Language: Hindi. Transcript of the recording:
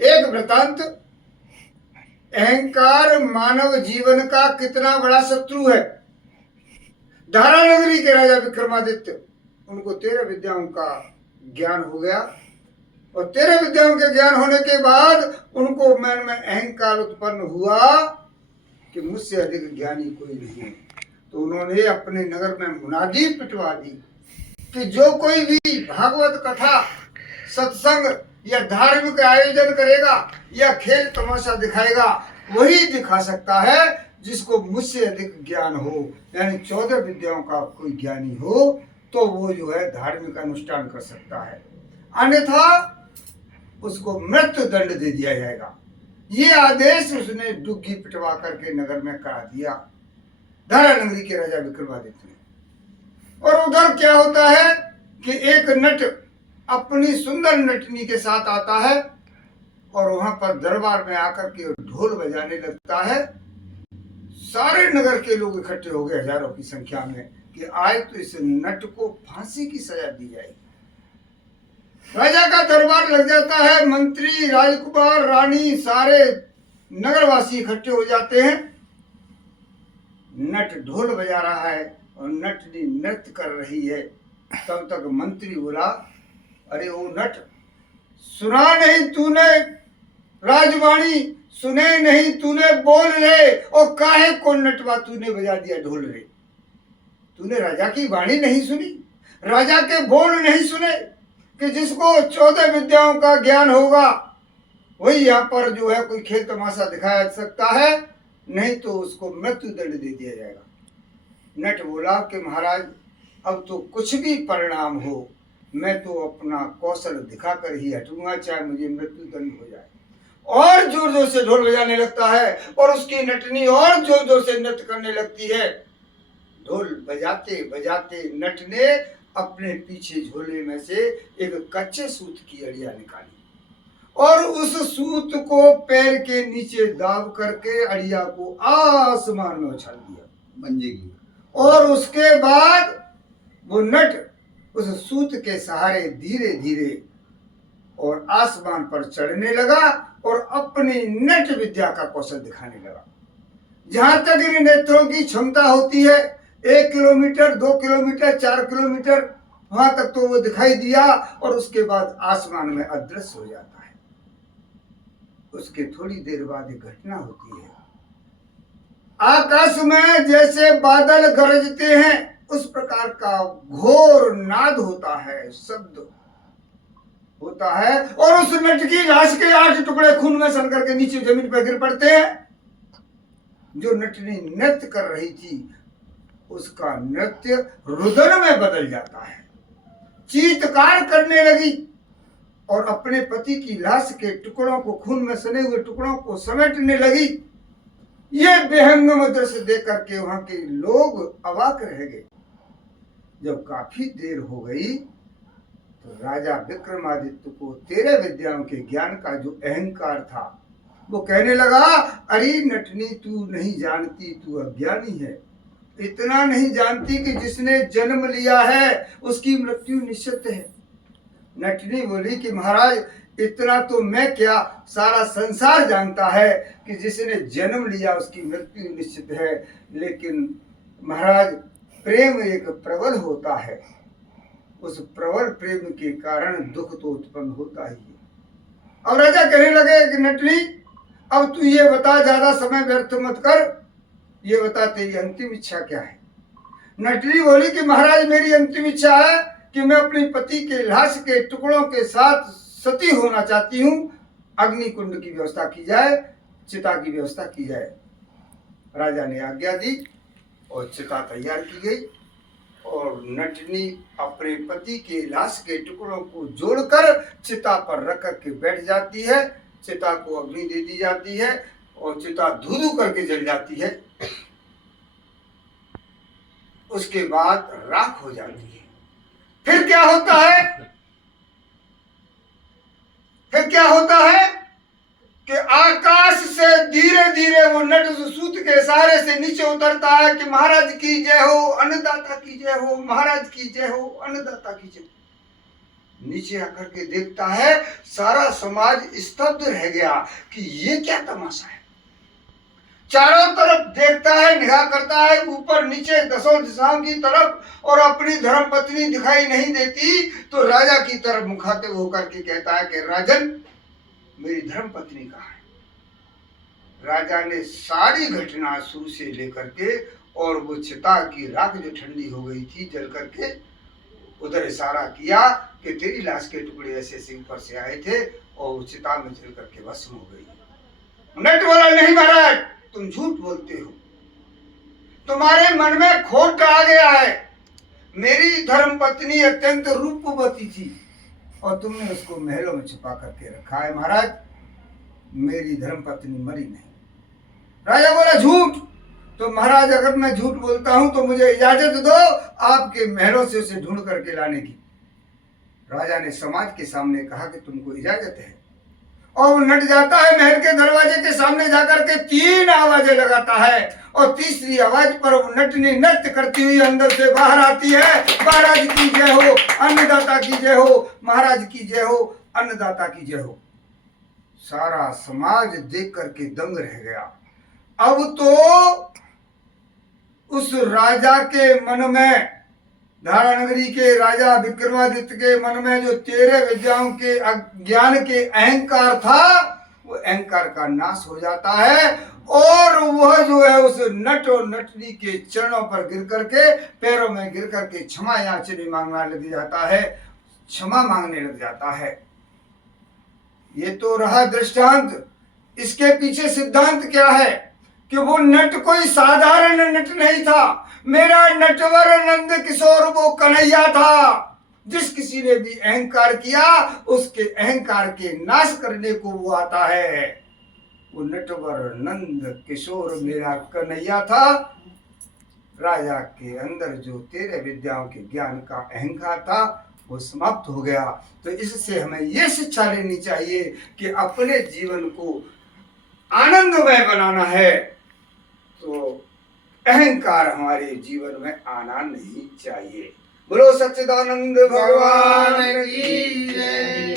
एक वृतांत, अहंकार मानव जीवन का कितना बड़ा शत्रु है। धारा नगरी के राजा विक्रमादित्य, उनको 13 विद्याओं का ज्ञान हो गया, और 13 विद्याओं के ज्ञान होने के बाद उनको मन में अहंकार उत्पन्न हुआ कि मुझसे अधिक ज्ञानी कोई नहीं है। तो उन्होंने अपने नगर में मुनादी पिटवा दी कि जो कोई भी भागवत कथा, सत्संग या धार्मिक आयोजन करेगा या खेल तमाशा दिखाएगा, वही दिखा सकता है जिसको मुझसे अधिक ज्ञान हो, यानी 14 विद्याओं का कोई ज्ञानी हो तो वो जो है धार्मिक अनुष्ठान कर सकता है, अन्यथा उसको मृत्यु दंड दे दिया जाएगा। ये आदेश उसने डुग्गी पिटवा करके नगर में करा दिया, धारा नगरी के राजा विक्रमादित्य ने। और उधर क्या होता है कि एक नट अपनी सुंदर नटनी के साथ आता है और वहां पर दरबार में आकर के ढोल बजाने लगता है। सारे नगर के लोग इकट्ठे हो गए हजारों की संख्या में कि आज तो इस नट को फांसी की सजा दी जाएगी। राजा का दरबार लग जाता है, मंत्री, राजकुमार, रानी, सारे नगरवासी इकट्ठे हो जाते हैं। नट ढोल बजा रहा है और नटनी नृत्य कर रही है। तब तक मंत्री बोला, अरे ओ नट, सुना नहीं तूने राजवाणी, सुने नहीं तूने बोल रे, और काहे को नटवा तूने बजा दिया ढोल रे। तूने राजा की वाणी नहीं सुनी, राजा के बोल नहीं सुने कि जिसको 14 विद्याओं का ज्ञान होगा वही यहाँ पर जो है कोई खेल तमाशा दिखाया सकता है, नहीं तो उसको मृत्यु दंड दे दिया जाएगा। नट बोला कि महाराज अब तो कुछ भी परिणाम हो, मैं तो अपना कौशल दिखाकर ही हटूंगा, चाहे मुझे मृत्यु दंड हो जाए। और जोर जोर से ढोल बजाने लगता है और उसकी नटनी और जोर जोर से नृत्य करने लगती है। ढोल बजाते बजाते नट ने अपने पीछे झोले में से एक कच्चे सूत की अड़िया निकाली और उस सूत को पैर के नीचे दाब करके अड़िया को आसमान में उछाल दिया मंजे की। और उसके बाद वो नट उस सूत के सहारे धीरे धीरे और आसमान पर चढ़ने लगा और अपनी नट विद्या का कौशल दिखाने लगा। जहां तक इन नेत्रों की क्षमता होती है, 1 किलोमीटर, 2 किलोमीटर, 4 किलोमीटर, वहां तक तो वो दिखाई दिया और उसके बाद आसमान में अदृश्य हो जाता है। उसके थोड़ी देर बाद एक घटना होती है। आकाश में जैसे बादल गरजते हैं उस प्रकार का घोर नाद होता है, शब्द होता है, और उस नट की लाश के 8 टुकड़े खून में सन करके नीचे जमीन पर गिर पड़ते हैं। जो नटनी नृत्य कर रही थी उसका नृत्य रुदन में बदल जाता है, चीत्कार करने लगी और अपने पति की लाश के टुकड़ों को, खून में सने हुए टुकड़ों को समेटने लगी। ये बेहंगम दृश्य देख करके वहां के लोग अवाक रह गए। जब काफी देर हो गई तो राजा विक्रमादित्य को 13 विद्याओं के ज्ञान का जो अहंकार था वो कहने लगा, अरे नटनी तू नहीं जानती, तू अज्ञानी है, इतना नहीं जानती कि जिसने जन्म लिया है उसकी मृत्यु निश्चित है। नटनी बोली कि महाराज इतना तो मैं क्या, सारा संसार जानता है कि जिसने जन्म लिया उसकी मृत्यु निश्चित है, लेकिन महाराज प्रेम एक प्रबल होता है, उस प्रबल प्रेम के कारण दुख तो उत्पन्न होता ही है। और राजा कहने लगे कि नटनी अब तू ये बता, ज्यादा समय व्यर्थ मत कर, ये बता तेरी अंतिम इच्छा क्या है। नटनी बोली कि महाराज मेरी अंतिम इच्छा है कि मैं अपनी पति के लाश के टुकड़ों के साथ सती होना चाहती हूँ। अग्नि कुंड की व्यवस्था की जाए, चिता की व्यवस्था की जाए। राजा ने आज्ञा दी और चिता तैयार की गई और नटनी अपने पति के लाश के टुकड़ों को जोड़कर चिता पर रख करके बैठ जाती है। चिता को अग्नि दे दी जाती है और चिता धू धू करके जल जाती है। उसके बाद राख हो जाती है। फिर क्या होता है? फिर क्या होता है कि आकाश से धीरे धीरे वो नट सूत के सहारे से नीचे उतरता है कि महाराज की जय हो, अन्नदाता की जय हो, महाराज की जय हो, अन्नदाता की जय हो। नीचे आकर के देखता है, सारा समाज स्तब्ध रह गया कि ये क्या तमाशा है। चारों तरफ देखता है, निगाह करता है, ऊपर नीचे दसों दिशाओं की तरफ, और अपनी धर्म पत्नी दिखाई नहीं देती। तो राजा की तरफ मुखातिब होकर के कहता है कि राजन, मेरी धर्म पत्नी कहाँ है? राजा ने सारी घटना शुरू से लेकर के, और वो चिता की राख जो ठंडी हो गई थी जल करके, उधर इशारा किया कि तेरी लाश के टुकड़े ऐसे ऐसे ऊपर से आए थे और चिता में जल करके भस्म हो गई। नट बोला, नहीं महाराज, तुम झूठ बोलते हो, तुम्हारे मन में खोट आ गया है। मेरी धर्म पत्नी अत्यंत रूपवती थी और तुमने उसको महलों में छुपा करके रखा है। महाराज, मेरी धर्म पत्नी मरी नहीं। राजा बोला, झूठ? तो महाराज, अगर मैं झूठ बोलता हूं तो मुझे इजाजत दो आपके महलों से उसे ढूंढ करके लाने की। राजा ने समाज के सामने कहा कि तुमको इजाजत है, और वो नट जाता है महल के दरवाजे के सामने जाकर के 3 आवाजें लगाता है, और तीसरी आवाज पर वो नटनी नृत्य करती हुई अंदर से बाहर आती है। महाराज की जय हो, अन्नदाता की जय हो, महाराज की जय हो, अन्नदाता की जय हो। सारा समाज देख करके दंग रह गया। अब तो उस राजा के मन में, धारानगरी के राजा विक्रमादित्य के मन में जो 13 विद्याओं के ज्ञान के अहंकार था, वो अहंकार का नाश हो जाता है, और वह जो है उस नट और नटनी के चरणों पर गिर करके, पैरों में गिर करके क्षमा याचना मांगने लग जाता है, क्षमा मांगने लग जाता है। ये तो रहा दृष्टांत। इसके पीछे सिद्धांत क्या है कि वो नट कोई साधारण नट नहीं था। मेरा नटवर नंद किशोर वो कन्हैया था। जिस किसी ने भी अहंकार किया, उसके अहंकार के नाश करने को वो आता है। वो नटवर नंद किशोर मेरा कन्हैया था। राजा के अंदर जो 13 विद्याओं के ज्ञान का अहंकार था, वो समाप्त हो गया। तो इससे हमें ये शिक्षा लेनी चाहिए कि अपने जीवन को आनंदमय बनाना है तो अहंकार हमारे जीवन में आना नहीं चाहिए। बोलो सच्चिदानंद भगवान की जय।